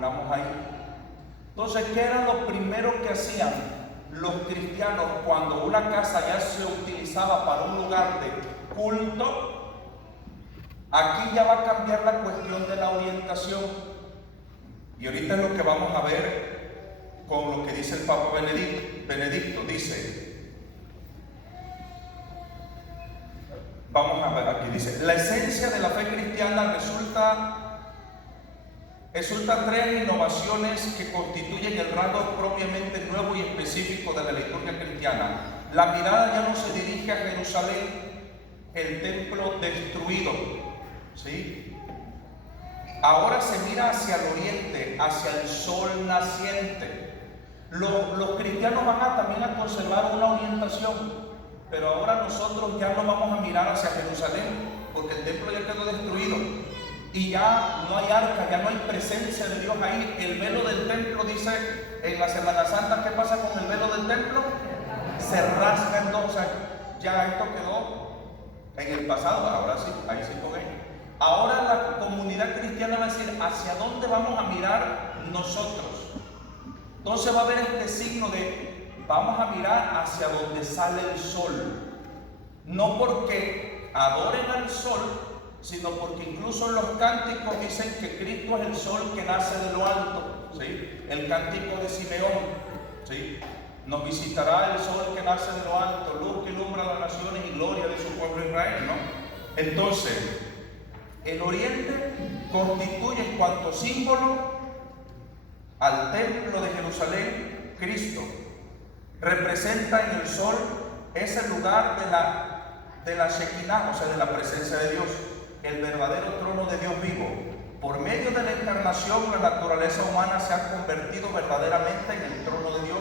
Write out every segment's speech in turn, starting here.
reunamos ahí. Entonces, ¿qué era lo primero que hacían los cristianos cuando una casa ya se utilizaba para un lugar de culto? Aquí ya va a cambiar la cuestión de la orientación. Y ahorita es lo que vamos a ver con lo que dice el Papa Benedicto. Dice, vamos a ver aquí, dice, la esencia de la fe cristiana resulta tres innovaciones que constituyen el rasgo propiamente nuevo y específico de la liturgia cristiana. La mirada ya no se dirige a Jerusalén, el templo destruido, ¿sí? Ahora se mira hacia el oriente, hacia el sol naciente. Los cristianos van también a conservar una orientación, pero ahora nosotros ya no vamos a mirar hacia Jerusalén, porque el templo ya quedó destruido y ya no hay arca, ya no hay presencia de Dios ahí. El velo del templo, dice en la Semana Santa, ¿qué pasa con el velo del templo? Se rasga en dos. O sea, ya esto quedó en el pasado. Ahora sí, ahí sí con ello. Ahora la comunidad cristiana va a decir, ¿hacia dónde vamos a mirar nosotros? Entonces va a haber este signo de, vamos a mirar hacia donde sale el sol. No porque adoren al sol, sino porque incluso los cánticos dicen que Cristo es el sol que nace de lo alto, ¿sí? El cántico de Simeón, ¿sí? Nos visitará el sol que nace de lo alto, luz que ilumbra las naciones y gloria de su pueblo Israel, ¿no? Entonces, el oriente constituye en cuanto símbolo al templo de Jerusalén, Cristo. Representa en el sol ese lugar de la Shekinah, o sea, de la presencia de Dios, el verdadero trono de Dios vivo. Por medio de la encarnación, la naturaleza humana se ha convertido verdaderamente en el trono de Dios,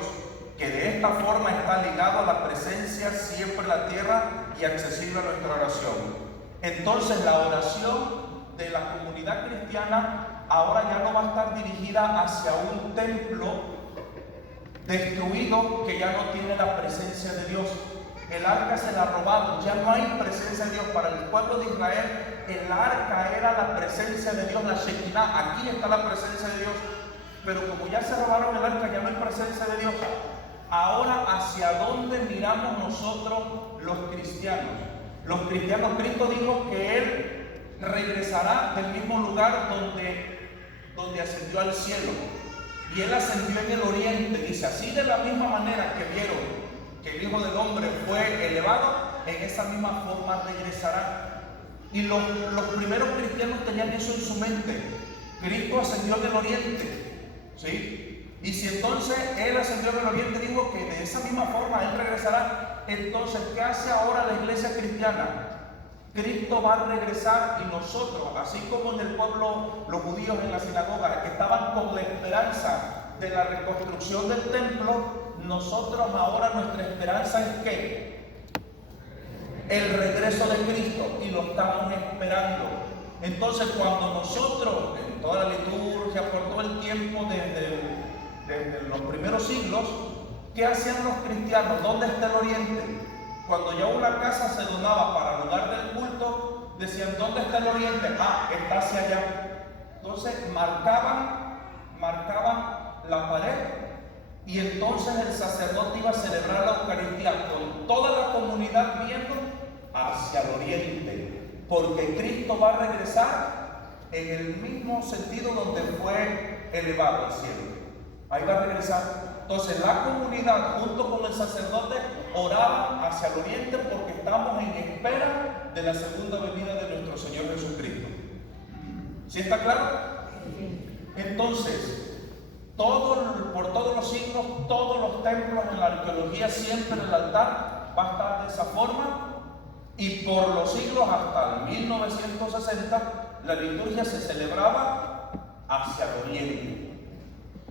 que de esta forma está ligado a la presencia siempre en la tierra y accesible a nuestra oración. Entonces, la oración de la comunidad cristiana ahora ya no va a estar dirigida hacia un templo destruido que ya no tiene la presencia de Dios. El arca se la robaron, ya no hay presencia de Dios. Para el pueblo de Israel, el arca era la presencia de Dios, la Shekinah. Aquí está la presencia de Dios, pero como ya se robaron el arca, ya no hay presencia de Dios. Ahora, ¿hacia dónde miramos nosotros los cristianos? Los cristianos, Cristo dijo que Él regresará del mismo lugar donde ascendió al cielo. Y Él ascendió en el oriente. Dice, así de la misma manera que vieron que el Hijo del Hombre fue elevado, en esa misma forma regresará. Y los primeros cristianos tenían eso en su mente. Cristo ascendió en el oriente, ¿sí? Y si entonces Él ascendió en el oriente, dijo que de esa misma forma Él regresará. Entonces, ¿qué hace ahora la iglesia cristiana? Cristo va a regresar y nosotros, así como en el pueblo, los judíos en la sinagoga, que estaban con la esperanza de la reconstrucción del templo, nosotros ahora nuestra esperanza es ¿qué? El regreso de Cristo, y lo estamos esperando. Entonces, cuando nosotros, en toda la liturgia, por todo el tiempo, desde los primeros siglos, ¿qué hacían los cristianos? ¿Dónde está el oriente? Cuando ya una casa se donaba para lugar del culto, decían, ¿dónde está el oriente? Ah, está hacia allá. Entonces marcaban la pared, y entonces el sacerdote iba a celebrar la Eucaristía con toda la comunidad viendo hacia el oriente, porque Cristo va a regresar en el mismo sentido donde fue elevado al cielo. Ahí va a regresar. Entonces la comunidad junto con el sacerdote oraban hacia el oriente, porque estamos en espera de la segunda venida de nuestro Señor Jesucristo. ¿Sí está claro? Entonces, por todos los siglos, todos los templos en la arqueología, siempre el altar va a estar de esa forma, y por los siglos hasta el 1960 la liturgia se celebraba hacia el oriente.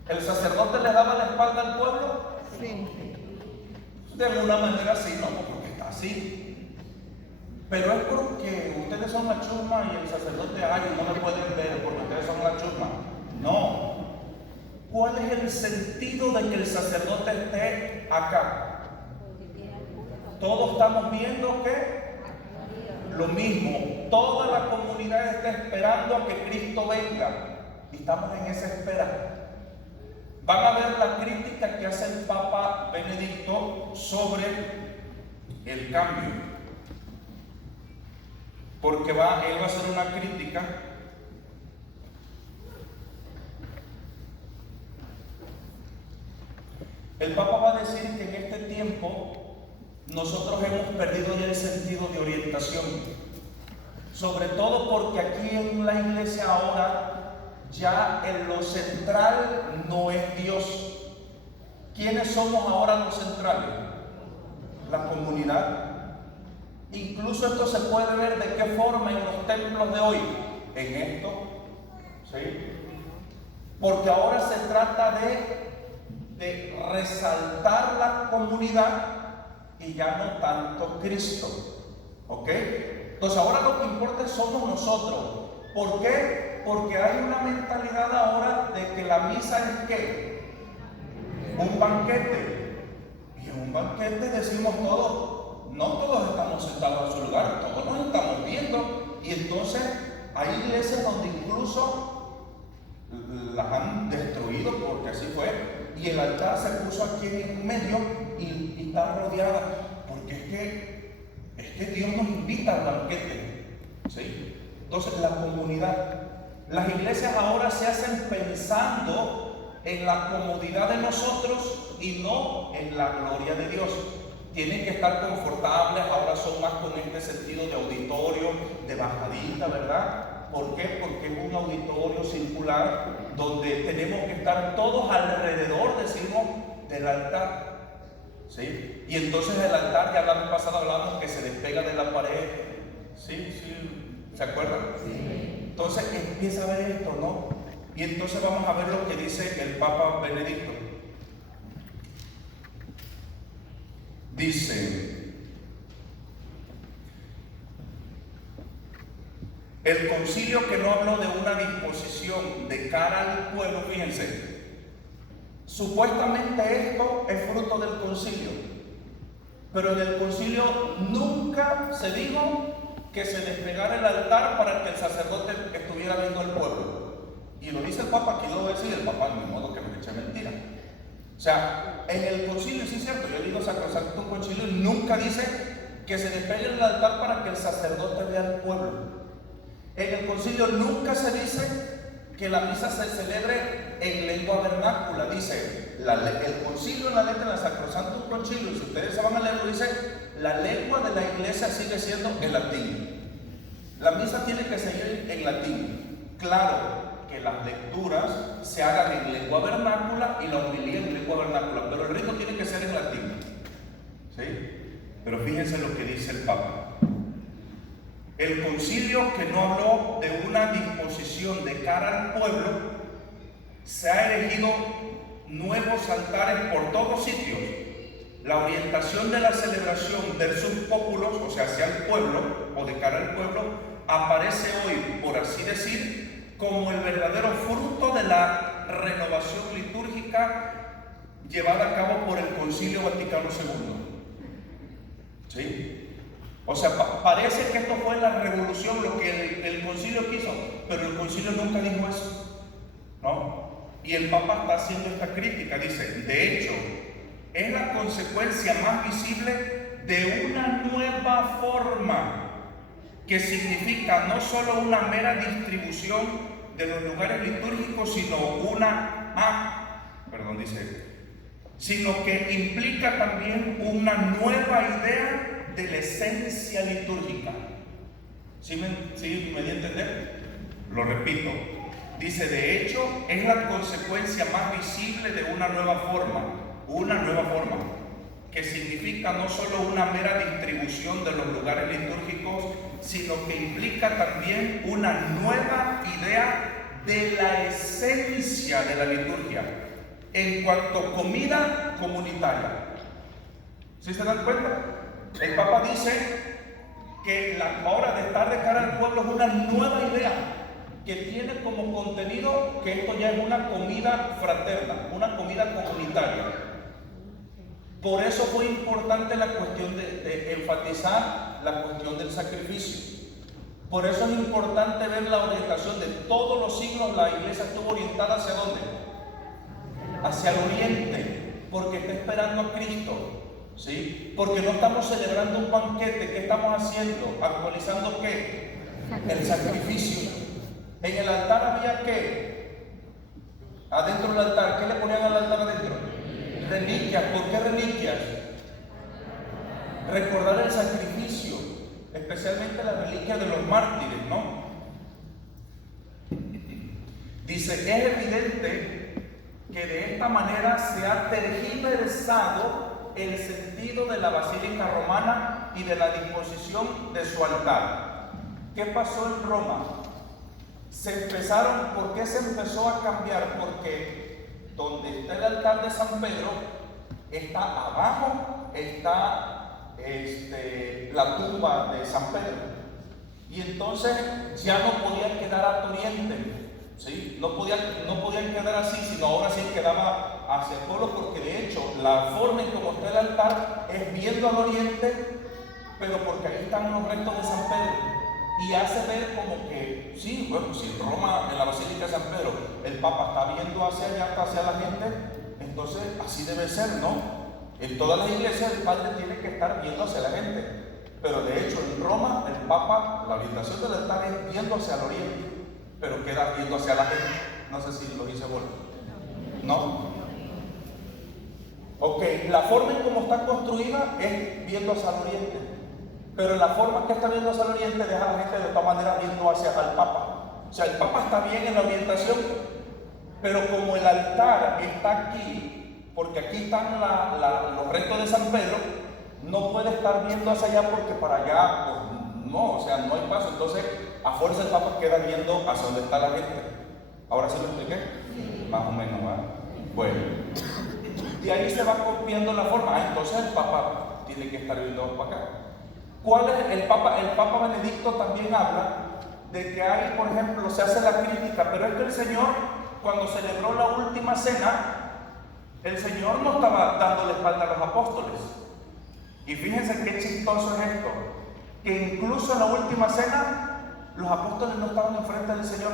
¿El sacerdote le daba la espalda al pueblo? Sí. De alguna manera sí, no, porque está así. Pero es porque ustedes son la chusma y el sacerdote, no me pueden ver porque ustedes son la chusma. No. ¿Cuál es el sentido de que el sacerdote esté acá? Todos estamos viendo que lo mismo. Toda la comunidad está esperando a que Cristo venga. Y estamos en esa espera. Van a ver la crítica que hace el Papa Benedicto sobre el cambio. Porque él va a hacer una crítica El Papa va a decir que en este tiempo nosotros hemos perdido ya el sentido de orientación, sobre todo porque aquí en la iglesia ahora ya en lo central no es Dios. ¿Quiénes somos ahora los centrales? La comunidad. Incluso esto se puede ver de qué forma en los templos de hoy, en esto, ¿sí? Porque ahora se trata de resaltar la comunidad y ya no tanto Cristo, ¿ok? Entonces ahora lo que importa somos nosotros. ¿Por qué? Porque hay una mentalidad ahora de que la misa es ¿qué? Un banquete. Y en un banquete decimos todos, no todos estamos sentados en su lugar, todos nos estamos viendo. Y entonces hay iglesias donde incluso las han destruido porque así fue. Y el altar se puso aquí en medio y está rodeada, porque es que Dios nos invita al banquete, ¿sí? Entonces la comunidad, las iglesias ahora se hacen pensando en la comodidad de nosotros y no en la gloria de Dios. Tienen que estar confortables, ahora son más con este sentido de auditorio, de bajadita, ¿verdad? ¿Por qué? Porque es un auditorio circular donde tenemos que estar todos alrededor, decimos, del altar, ¿sí? Y entonces el altar, ya la vez pasada hablamos que se despega de la pared, ¿sí? ¿Se acuerdan? Sí. Entonces empieza a ver esto, ¿no? Y entonces vamos a ver lo que dice el Papa Benedicto. Dice: el concilio, que no habló de una disposición de cara al pueblo, fíjense, supuestamente esto es fruto del concilio, pero en el concilio nunca se dijo que se despegara el altar para que el sacerdote estuviera viendo al pueblo. Y lo dice el Papa, aquí lo voy a decir, el Papa de modo que nos eche mentira. O sea, en el concilio, sí es cierto, yo he leído Sacrosanctum Concilio y nunca dice que se despegue el altar para que el sacerdote vea al pueblo. En el concilio nunca se dice que la misa se celebre en lengua vernácula. Dice, el concilio en la letra del Sacrosanctum Concilio, si ustedes se van a leerlo, dice, la lengua de la iglesia sigue siendo el latín. La misa tiene que seguir en latín. Claro que las lecturas se hagan en lengua vernácula y la homilía en lengua vernácula, pero el rito tiene que ser en latín, ¿sí? Pero fíjense lo que dice el Papa. El concilio, que no habló de una disposición de cara al pueblo, se ha erigido nuevos altares por todos sitios. La orientación de la celebración del subpópulos, o sea, hacia el pueblo o de cara al pueblo, aparece hoy, por así decir, como el verdadero fruto de la renovación litúrgica llevada a cabo por el Concilio Vaticano II. ¿Sí? O sea, parece que esto fue la revolución, lo que el concilio quiso, pero el concilio nunca dijo eso, ¿no? Y el Papa está haciendo esta crítica, dice, de hecho, es la consecuencia más visible de una nueva forma que significa no solo una mera distribución de los lugares litúrgicos, sino que implica también una nueva idea de la esencia litúrgica. ¿Sí me di a entender? Lo repito. Dice, de hecho, es la consecuencia más visible de una nueva forma, que significa no solo una mera distribución de los lugares litúrgicos, sino que implica también una nueva idea de la esencia de la liturgia, en cuanto a comida comunitaria. ¿Sí se dan cuenta? El Papa dice que la hora de estar de cara al pueblo es una nueva idea que tiene como contenido que esto ya es una comida fraterna, una comida comunitaria. Por eso fue importante la cuestión de enfatizar la cuestión del sacrificio. Por eso es importante ver la orientación de todos los siglos. La iglesia estuvo orientada ¿hacia dónde? Hacia el oriente, porque está esperando a Cristo, ¿sí? Porque no estamos celebrando un banquete. ¿Qué estamos haciendo? ¿Actualizando qué? El sacrificio. En el altar había ¿qué? Adentro del altar, ¿qué le ponían al altar adentro? Reliquias. ¿Por qué reliquias? Recordar el sacrificio, especialmente la reliquia de los mártires, ¿no? Dice, es evidente que de esta manera se ha tergiversado el sentido de la Basílica Romana y de la disposición de su altar. ¿Qué pasó en Roma? ¿Por qué se empezó a cambiar? Porque donde está el altar de San Pedro, está abajo, está la tumba de San Pedro. Y entonces ya no podían quedar al oriente, ¿sí? No podían quedar así, sino ahora sí quedaba hacia el pueblo, porque de hecho la forma en como está el altar es viendo al oriente, pero porque ahí están los restos de San Pedro. Y hace ver como que, sí, bueno, si en Roma, en la Basílica de San Pedro, el Papa está viendo hacia allá, hacia la gente, entonces así debe ser, ¿no? En todas las iglesias el Padre tiene que estar viendo hacia la gente. Pero de hecho en Roma el Papa, la orientación del altar es viendo hacia el oriente, pero queda viendo hacia la gente. No sé si lo hice bueno. ¿No? Ok, la forma en cómo está construida es viendo hacia el oriente, pero la forma que está viendo hacia el oriente deja a la gente de todas maneras viendo hacia el Papa. O sea, el Papa está bien en la orientación, pero como el altar está aquí, porque aquí están los restos de San Pedro, no puede estar viendo hacia allá porque para allá, pues, no, o sea, no hay paso. Entonces, a fuerza el Papa queda viendo hacia donde está la gente. ¿Ahora sí lo expliqué? Sí. Más o menos, ¿verdad? Bueno, de ahí se va copiando la forma. Entonces el Papa tiene que estar viendo para acá. ¿Cuál es el Papa? El Papa Benedicto también habla de que hay, por ejemplo, se hace la crítica, pero es que el Señor, cuando celebró la última cena, el Señor no estaba dando la espalda a los apóstoles. Y fíjense qué chistoso es esto, que incluso en la última cena los apóstoles no estaban enfrente del Señor.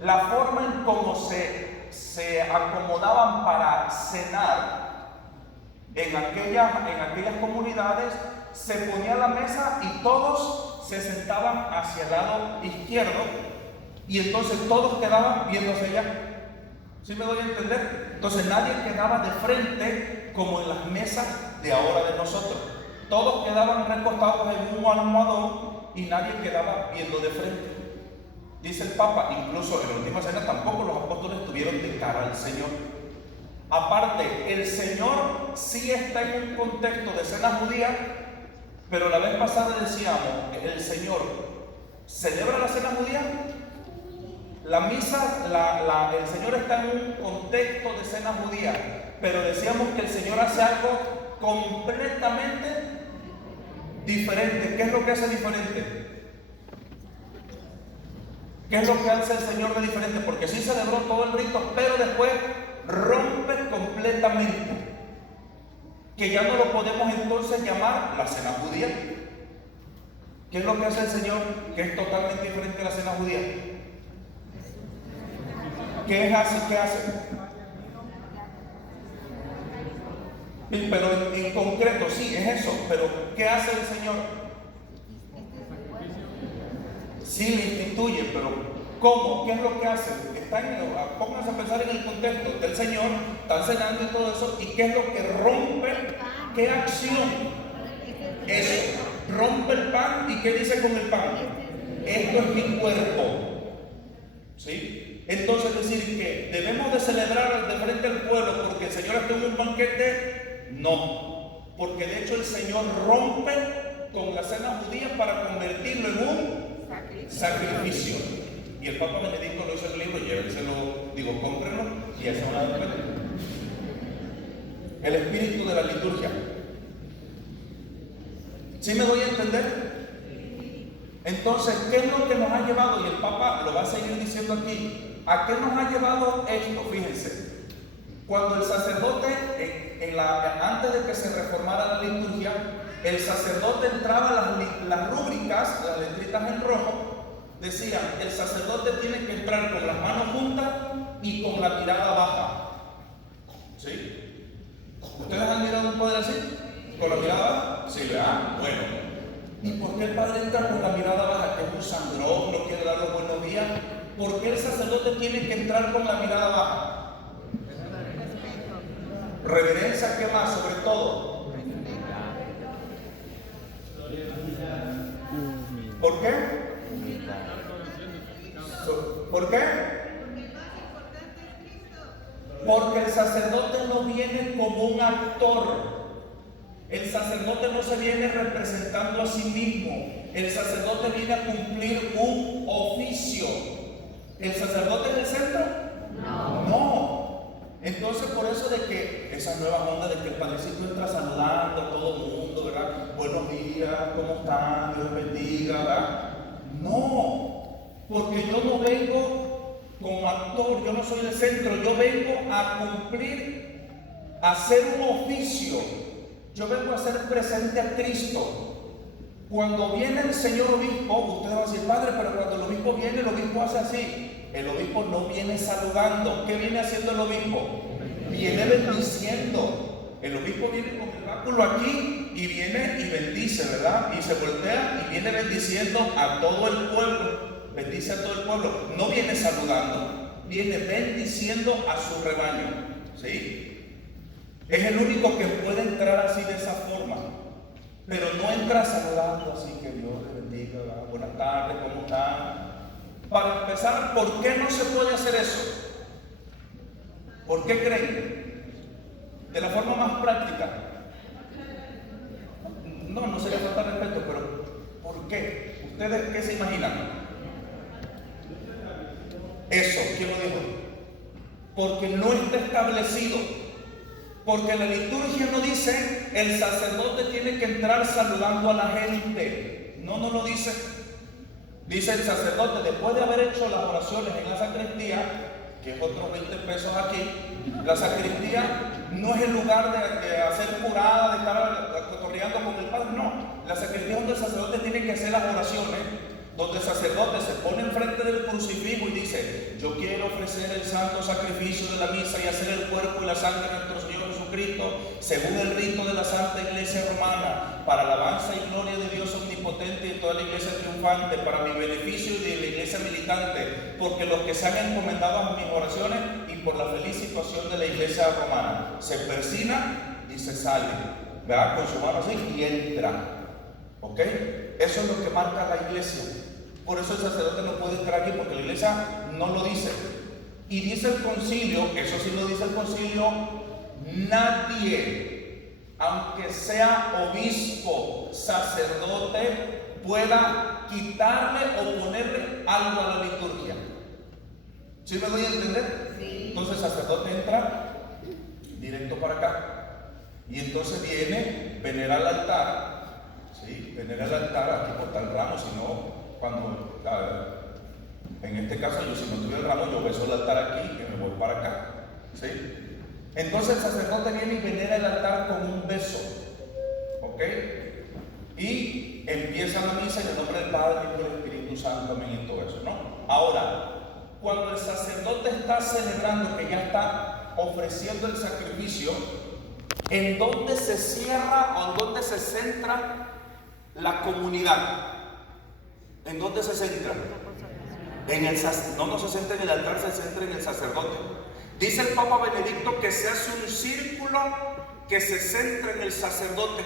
La forma en cómo se acomodaban para cenar en aquellas comunidades, se ponía la mesa y todos se sentaban hacia el lado izquierdo, y entonces todos quedaban viendo hacia allá. ¿Sí me doy a entender? Entonces nadie quedaba de frente como en las mesas de ahora de nosotros. Todos quedaban recostados en un almohadón y nadie quedaba viendo de frente. Dice el Papa, incluso en la última cena tampoco los apóstoles tuvieron de cara al Señor. Aparte, el Señor sí está en un contexto de cena judía, pero la vez pasada decíamos, el Señor celebra la cena judía. La misa, el Señor está en un contexto de cena judía, pero decíamos que el Señor hace algo completamente diferente. ¿Qué es lo que hace diferente? ¿Qué es lo que hace el Señor de diferente? Porque sí celebró todo el rito, pero después rompe completamente, que ya no lo podemos entonces llamar la cena judía. ¿Qué es lo que hace el Señor que es totalmente diferente a la cena judía? ¿Qué hace? Pero en concreto, sí, es eso. Pero ¿qué hace el Señor? Sí, le instituye, pero ¿cómo? ¿Qué es lo que hace? Pónganse a pensar en el contexto del Señor, están cenando y todo eso, y ¿qué es lo que rompe? ¿Qué acción? Eso, rompe el pan, ¿y qué dice con el pan? Esto es mi cuerpo. ¿Sí? Entonces decir que debemos de celebrar de frente al pueblo porque el Señor está en un banquete, no, porque de hecho el Señor rompe con la cena judía para convertirlo en un sacrificio. Y el Papa Benedicto lo hizo en el libro, llévenselo, cómprenlo y eso una vez. El espíritu de la liturgia. ¿Sí me doy a entender? Entonces, ¿qué es lo que nos ha llevado? Y el Papa lo va a seguir diciendo aquí. ¿A qué nos ha llevado esto? Fíjense, cuando el sacerdote, antes de que se reformara la liturgia, El sacerdote entraba, las rúbricas, las letritas en rojo, decían, el sacerdote tiene que entrar con las manos juntas y con la mirada baja. ¿Sí? ¿Ustedes han mirado a un padre así? ¿Con la mirada baja? Sí, ¿verdad? Bueno. ¿Y por qué el padre entra con la mirada baja? Que es un sangrón, no quiere darle buenos días. ¿Por qué el sacerdote tiene que entrar con la mirada baja? Reverencia, ¿qué más? Sobre todo. ¿Por qué? ¿Por qué? Porque el sacerdote no viene como un actor. El sacerdote no se viene representando a sí mismo. El sacerdote viene a cumplir un oficio. ¿El sacerdote es el centro? No. Entonces, por eso de que esa nueva onda de que el padrecito entra saludando a todo el mundo, ¿verdad? Buenos días, ¿cómo están? Dios bendiga, ¿verdad? No, porque yo no vengo como actor, yo no soy el centro, yo vengo a cumplir, a hacer un oficio. Yo vengo a hacer presente a Cristo. Cuando viene el señor obispo, ustedes van a decir, padre, pero cuando el obispo viene, el obispo hace así. El obispo no viene saludando. ¿Qué viene haciendo el obispo? Viene bendiciendo. El obispo viene con el báculo aquí y viene y bendice, ¿verdad? Y se voltea y viene bendiciendo a todo el pueblo. Bendice a todo el pueblo. No viene saludando, viene bendiciendo a su rebaño. ¿Sí? Es el único que puede entrar así de esa forma. Pero no entra saludando así, que Dios le bendiga, ¿verdad? Buenas tardes, ¿cómo están? Para empezar, ¿por qué no se puede hacer eso? ¿Por qué creen? De la forma más práctica. No sería falta de respeto, pero ¿por qué? ¿Ustedes qué se imaginan? Eso, ¿quién lo dijo? Porque no está establecido. Porque la liturgia no dice el sacerdote tiene que entrar saludando a la gente. No lo dice. Dice el sacerdote, después de haber hecho las oraciones en la sacristía, que es otros 20 pesos aquí, la sacristía no es el lugar de hacer curada, de estar cotorreando con el padre, no. La sacristía es donde el sacerdote tiene que hacer las oraciones, donde el sacerdote se pone enfrente del crucifijo y dice, yo quiero ofrecer el santo sacrificio de la misa y hacer el cuerpo y la sangre de nuestro Señor Jesucristo, según el rito de la Santa Iglesia Romana, para alabanza y gloria de Dios omnipotente y de toda la Iglesia triunfante, para mi beneficio y de la Iglesia militante, porque los que se han encomendado a mis oraciones y por la feliz situación de la Iglesia Romana, se persina y se sale, ¿verdad? Con su mano así y entra, ¿ok? Eso es lo que marca la Iglesia. Por eso el sacerdote no puede entrar aquí, porque la Iglesia no lo dice. Y dice el concilio, eso sí lo dice el concilio, nadie, aunque sea obispo, sacerdote, pueda quitarle o ponerle algo a la liturgia. ¿Sí me doy a entender? Sí. Entonces el sacerdote entra directo para acá y entonces viene, venera el altar. Sí, venera el altar, aquí corta el ramo, si no, cuando, en este caso yo si no tuviera el ramo, yo beso el altar aquí y me voy para acá. ¿Sí? Entonces el sacerdote viene y venera el altar con un beso, ¿ok? Y empieza la misa en el nombre del Padre y del Espíritu Santo, amén, y todo eso, ¿no? Ahora, cuando el sacerdote está celebrando, que ya está ofreciendo el sacrificio, ¿en dónde se cierra o en dónde se centra la comunidad? ¿En dónde se centra? En el no se centra en el altar, se centra en el sacerdote. Dice el Papa Benedicto que se hace un círculo que se centra en el sacerdote.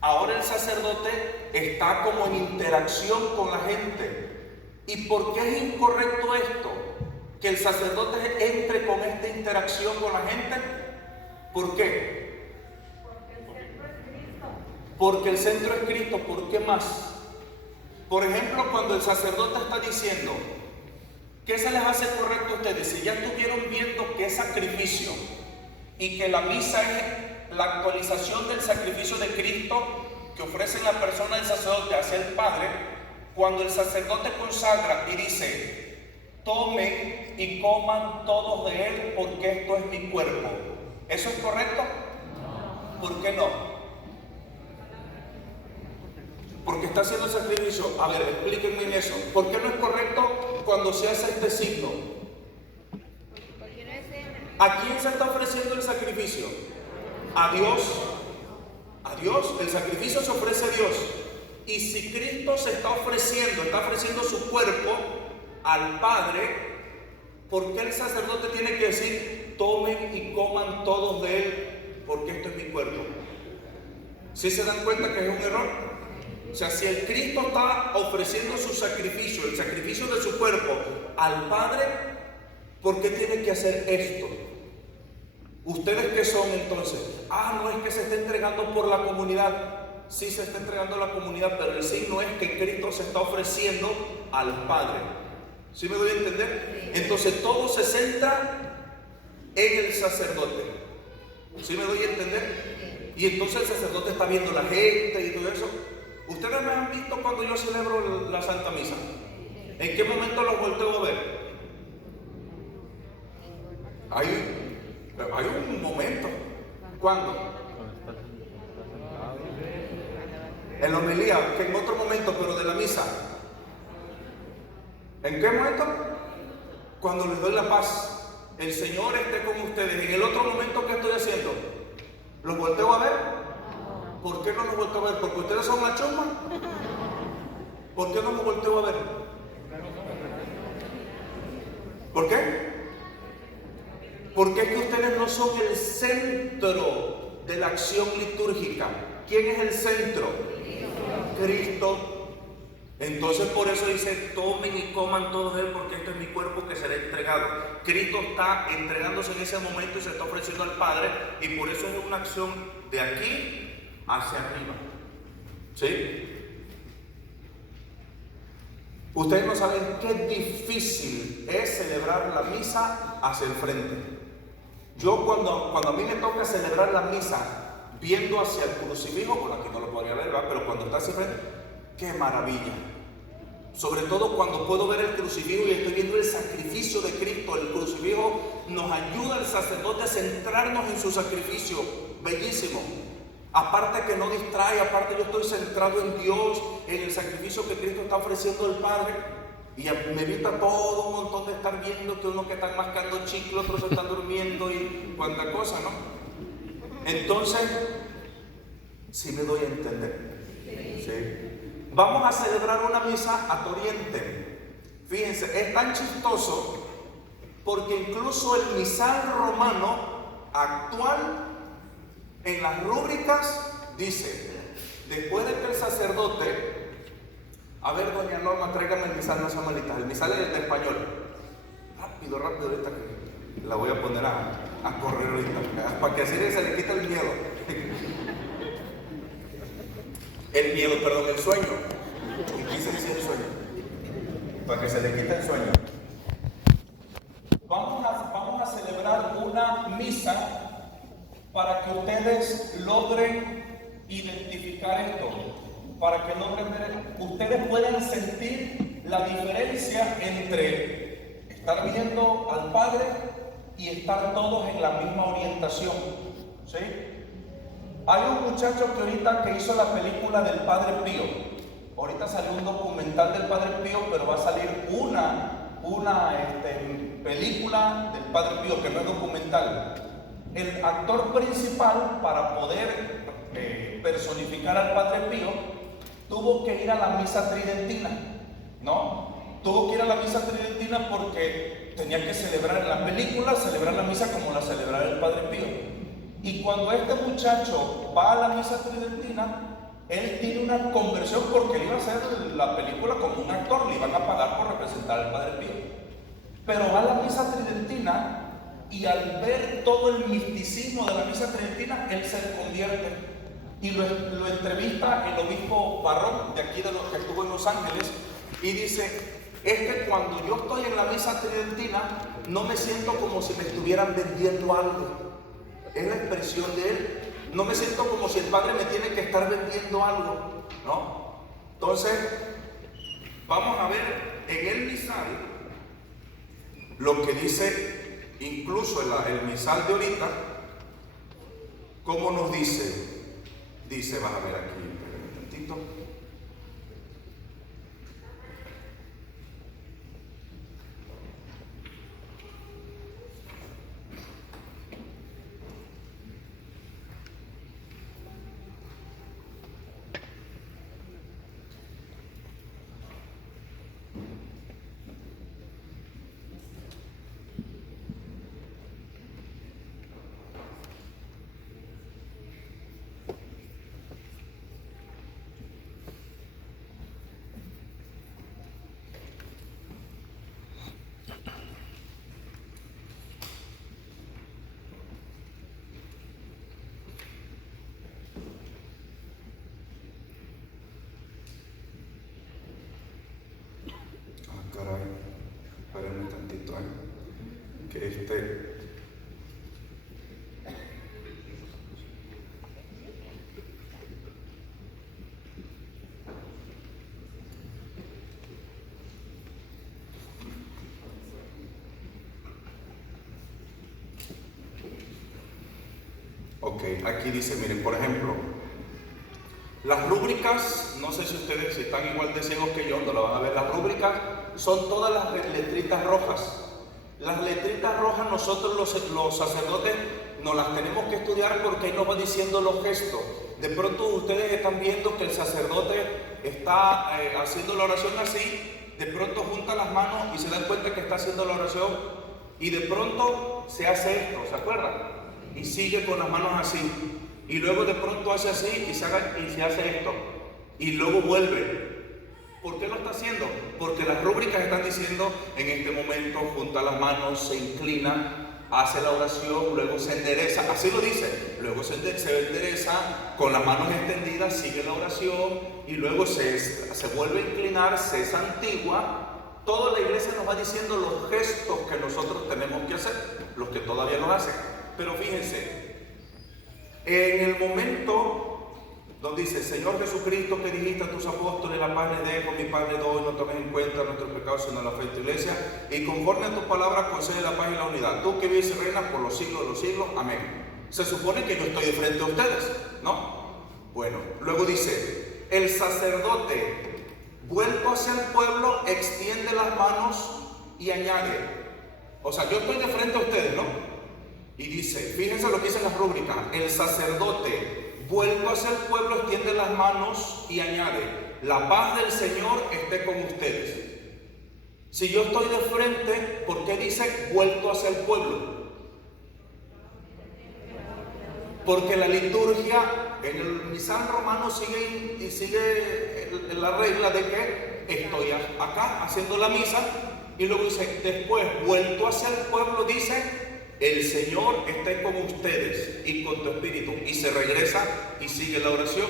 Ahora el sacerdote está como en interacción con la gente. ¿Y por qué es incorrecto esto? Que el sacerdote entre con esta interacción con la gente. ¿Por qué? Porque el centro es Cristo. ¿Por qué más? Por ejemplo, cuando el sacerdote está diciendo, ¿qué se les hace correcto a ustedes? Si ya estuvieron viendo que es sacrificio y que la misa es la actualización del sacrificio de Cristo que ofrece la persona del sacerdote hacia el Padre, cuando el sacerdote consagra y dice, tomen y coman todos de él porque esto es mi cuerpo, ¿eso es correcto? No. ¿Por qué no? Porque está haciendo el sacrificio. A ver, explíquenme en eso. ¿Por qué no es correcto cuando se hace este signo? ¿A quién se está ofreciendo el sacrificio? A Dios. A Dios. El sacrificio se ofrece a Dios. Y si Cristo se está ofreciendo su cuerpo al Padre, ¿por qué el sacerdote tiene que decir, tomen y coman todos de él, porque esto es mi cuerpo? ¿Sí se dan cuenta que es un error? O sea, si el Cristo está ofreciendo su sacrificio, el sacrificio de su cuerpo al Padre, ¿por qué tiene que hacer esto? ¿Ustedes qué son entonces? No es que se está entregando por la comunidad. Sí se está entregando a la comunidad, pero el signo es que Cristo se está ofreciendo al Padre. ¿Sí me doy a entender? Entonces todo se centra en el sacerdote. ¿Sí me doy a entender? Y entonces el sacerdote está viendo la gente y todo eso. ¿Ustedes me han visto cuando yo celebro la Santa Misa? ¿En qué momento los volteo a ver? Hay un momento. ¿Cuándo? En la homilía, que en otro momento, pero de la misa. ¿En qué momento? Cuando les doy la paz. El Señor esté con ustedes. En el otro momento, ¿qué estoy haciendo? ¿Los volteo a ver? ¿Por qué no los volteo a ver? ¿Porque ustedes son la chusma? ¿Por qué no los volteo a ver? ¿Por qué? Porque es que ustedes no son el centro de la acción litúrgica. ¿Quién es el centro? Cristo. Entonces por eso dice, tomen y coman todos de él, porque esto es mi cuerpo que será entregado. Cristo está entregándose en ese momento y se está ofreciendo al Padre, y por eso es una acción de aquí hacia arriba. ¿Sí? Ustedes no saben qué difícil es celebrar la misa hacia el frente. Yo cuando a mí me toca celebrar la misa viendo hacia el crucifijo, bueno, aquí no lo podría ver, ¿verdad? Pero cuando está hacia frente, ¡qué maravilla! Sobre todo cuando puedo ver el crucifijo y estoy viendo el sacrificio de Cristo. El crucifijo nos ayuda al sacerdote a centrarnos en su sacrificio, bellísimo. Aparte que no distrae, aparte yo estoy centrado en Dios, en el sacrificio que Cristo está ofreciendo al Padre. Y me evita todo un montón de estar viendo que unos que están mascando chicle, otros están durmiendo y cuánta cosa, ¿no? Entonces, ¿sí me doy a entender? ¿Sí? Vamos a celebrar una misa a Oriente. Fíjense, es tan chistoso porque incluso el misal romano actual en las rúbricas dice, después de que el sacerdote, a ver, doña Norma, tráigame el misal, no sea malita, el misal es el de español. Rápido, ahorita que la voy a poner a correr ahorita, para que así se le quite el miedo. El sueño. ¿Y qué se dice el sueño? Para que se le quite el sueño. Vamos a celebrar una misa para que ustedes logren identificar esto, para que logren ver, ustedes puedan sentir la diferencia entre estar viendo al Padre y estar todos en la misma orientación, ¿sí? Hay un muchacho que ahorita hizo la película del Padre Pío. Ahorita salió un documental del Padre Pío, pero va a salir una película del Padre Pío que no es documental. El actor principal, para poder personificar al Padre Pío, tuvo que ir a la misa tridentina, ¿no? Tuvo que ir a la misa tridentina porque tenía que celebrar en la película, celebrar la misa como la celebraba el Padre Pío. Y cuando este muchacho va a la misa tridentina, él tiene una conversión porque él iba a hacer la película como un actor, le iban a pagar por representar al Padre Pío. Pero va a la misa tridentina y al ver todo el misticismo de la misa tridentina, él se convierte. Y lo entrevista el obispo Barrón, de aquí de los que estuvo en Los Ángeles, y dice, es que cuando yo estoy en la misa tridentina, no me siento como si me estuvieran vendiendo algo. Es la expresión de él. No me siento como si el Padre me tiene que estar vendiendo algo, ¿no? Entonces, vamos a ver en el misal lo que dice, incluso el misal de ahorita, cómo nos dice, vas a ver aquí un momentito, Espérenme tantito, que ok, aquí dice, miren, por ejemplo, las rúbricas, no sé si ustedes si están igual de ciegos que yo, no lo van a ver. Las rúbricas son todas las letritas rojas. Las letritas rojas nosotros los sacerdotes nos las tenemos que estudiar porque ahí nos va diciendo los gestos. De pronto ustedes están viendo que el sacerdote está haciendo la oración así, de pronto junta las manos y se dan cuenta que está haciendo la oración y de pronto se hace esto, ¿se acuerdan? Y sigue con las manos así. Y luego de pronto hace así y se hace esto. Y luego vuelve. ¿Por qué lo está haciendo? Porque las rúbricas están diciendo, en este momento junta las manos, se inclina, hace la oración, luego se endereza. Así lo dice. Luego se endereza, con las manos extendidas, sigue la oración. Y luego se vuelve a inclinar, se santigua. Toda la iglesia nos va diciendo los gestos que nosotros tenemos que hacer, los que todavía no hacen. Pero fíjense, en el momento donde dice, Señor Jesucristo, que dijiste a tus apóstoles, la paz les dejo, mi paz les doy, no tomes en cuenta nuestros pecados sino la fe de tu iglesia, y conforme a tu palabra concede la paz y la unidad. Tú que vives y reinas por los siglos de los siglos, amén. Se supone que yo estoy de frente a ustedes, ¿no? Bueno, luego dice, el sacerdote, vuelto hacia el pueblo, extiende las manos y añade. O sea, yo estoy de frente a ustedes, ¿no? Y dice, fíjense lo que dice en la rúbrica, el sacerdote vuelto hacia el pueblo extiende las manos y añade, la paz del Señor esté con ustedes. Si yo estoy de frente, ¿por qué dice vuelto hacia el pueblo? Porque la liturgia en el misal romano sigue la regla de que estoy acá haciendo la misa y luego dice, después vuelto hacia el pueblo dice, el Señor esté con ustedes y con tu espíritu. Y se regresa y sigue la oración.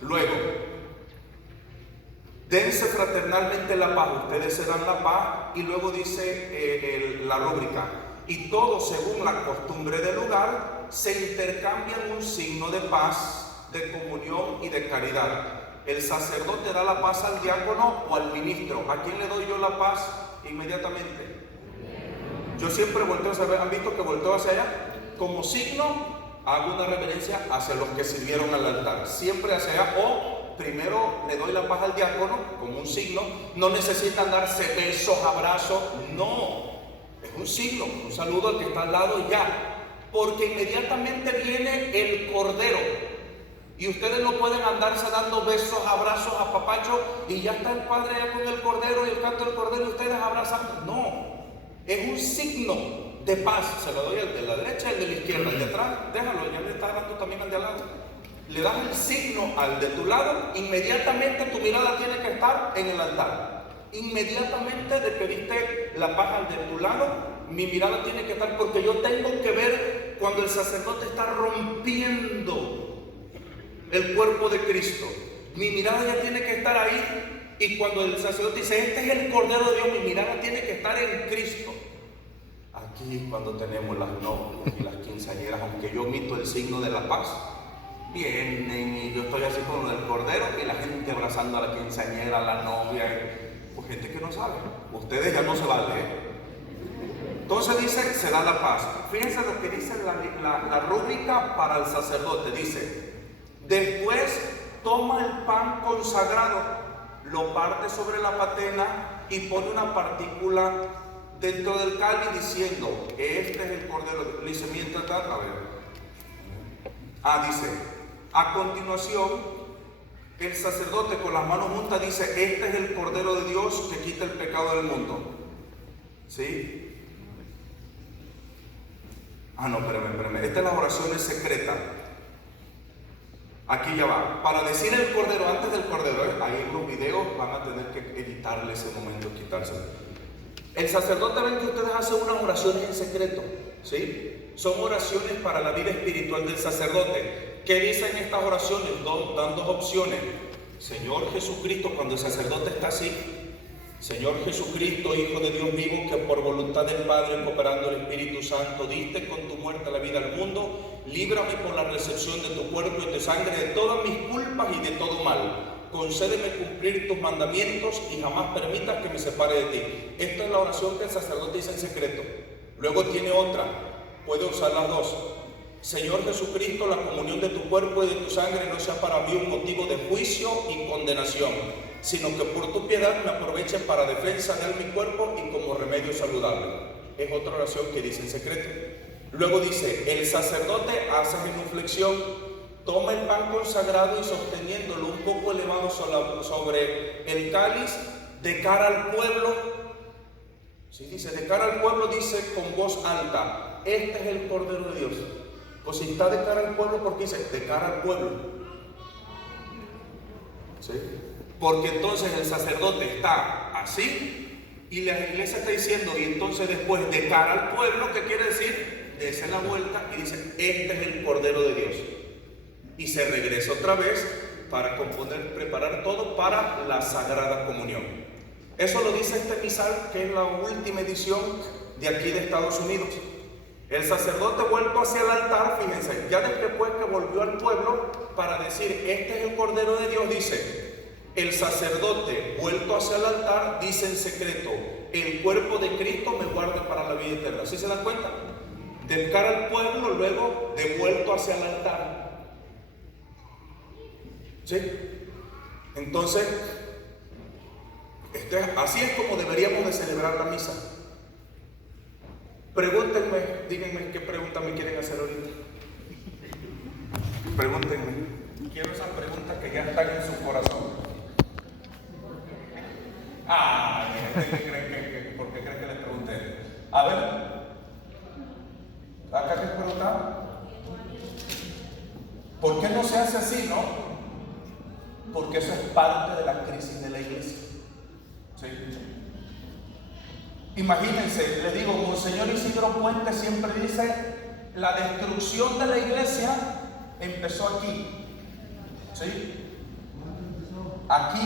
Luego, dense fraternalmente la paz. Ustedes se dan la paz. Y luego dice la rúbrica. Y todos según la costumbre del lugar se intercambian un signo de paz, de comunión y de caridad. El sacerdote da la paz al diácono o al ministro. ¿A quién le doy yo la paz inmediatamente? Yo siempre volteo hacia allá, ¿han visto que volteo hacia allá? Como signo, hago una reverencia hacia los que sirvieron al altar. Siempre hacia allá, o primero le doy la paz al diácono, como un signo. No necesitan darse besos, abrazos, no. Es un signo, un saludo al que está al lado ya. Porque inmediatamente viene el cordero. Y ustedes no pueden andarse dando besos, abrazos, apapachos, y ya está el padre allá con el cordero y el canto del cordero y ustedes abrazando. No. Es un signo de paz. Se lo doy al de la derecha y al de la izquierda. El de atrás, déjalo, ya le está dando también al de al lado. Le das el signo al de tu lado, inmediatamente tu mirada tiene que estar en el altar. Inmediatamente de que viste la paz al de tu lado, mi mirada tiene que estar, porque yo tengo que ver cuando el sacerdote está rompiendo el cuerpo de Cristo. Mi mirada ya tiene que estar ahí. Y cuando el sacerdote dice, este es el Cordero de Dios, mi mirada tiene que estar en Cristo. Aquí cuando tenemos las novias y las quinceañeras, aunque yo omito el signo de la paz, vienen y yo estoy así con el Cordero y la gente abrazando a la quinceañera, a la novia, pues gente que no sabe. Ustedes ya no se vale, ¿eh? Entonces dice, se da la paz. Fíjense lo que dice la rúbrica para el sacerdote. Dice, después toma el pan consagrado, lo parte sobre la patena y pone una partícula dentro del cáliz diciendo, este es el Cordero. Le dice, mientras tanto, a ver. Dice, a continuación, el sacerdote con las manos juntas dice, este es el Cordero de Dios que quita el pecado del mundo. ¿Sí? No, espérame. Esta es la oración secreta. Aquí ya va. Para decir el Cordero, antes del Cordero, ahí en los videos van a tener que editarle ese momento, quitárselo. El sacerdote, ven que ustedes hacen unas oraciones en secreto, ¿sí? Son oraciones para la vida espiritual del sacerdote. ¿Qué dicen estas oraciones? Dan dos opciones. Señor Jesucristo, cuando el sacerdote está así, Señor Jesucristo, Hijo de Dios vivo, que por voluntad del Padre, cooperando el Espíritu Santo, diste con tu muerte la vida al mundo, líbrame por la recepción de tu cuerpo y de tu sangre de todas mis culpas y de todo mal. Concédeme cumplir tus mandamientos y jamás permitas que me separe de ti. Esta es la oración que el sacerdote dice en secreto. Luego tiene otra, puede usar las dos. Señor Jesucristo, la comunión de tu cuerpo y de tu sangre no sea para mí un motivo de juicio y condenación, sino que por tu piedad me aproveche para defensa de mi cuerpo y como remedio saludable. Es otra oración que dice en secreto. Luego dice, el sacerdote hace genuflexión, toma el pan consagrado y sosteniéndolo un poco elevado sobre el cáliz, de cara al pueblo, ¿sí? Dice, de cara al pueblo, dice con voz alta, este es el Cordero de Dios. Pues si está de cara al pueblo, ¿por qué dice de cara al pueblo? ¿Sí? Porque entonces el sacerdote está así y la iglesia está diciendo, y entonces después de cara al pueblo, ¿qué quiere decir? Dese la vuelta y dice, este es el Cordero de Dios. Y se regresa otra vez para preparar todo para la Sagrada Comunión. Eso lo dice este misal, que es la última edición de aquí de Estados Unidos. El sacerdote vuelto hacia el altar, fíjense, ya después que volvió al pueblo para decir, este es el Cordero de Dios, dice, el sacerdote vuelto hacia el altar dice en secreto, el cuerpo de Cristo me guarde para la vida eterna. ¿Sí se dan cuenta? De cara al pueblo, luego de vuelto hacia el altar. ¿Sí? Entonces, así es como deberíamos de celebrar la misa. Pregúntenme, díganme qué pregunta me quieren hacer ahorita. Pregúntenme. Quiero esas preguntas que ya están en su corazón. ¿Por qué creen que les pregunté? A ver, ¿acá les preguntaron? ¿Por qué no se hace así, no? Porque eso es parte de la crisis de la iglesia. ¿Sí? Imagínense, les digo, Monseñor Isidro Puente siempre dice, la destrucción de la iglesia empezó aquí. ¿Sí? Aquí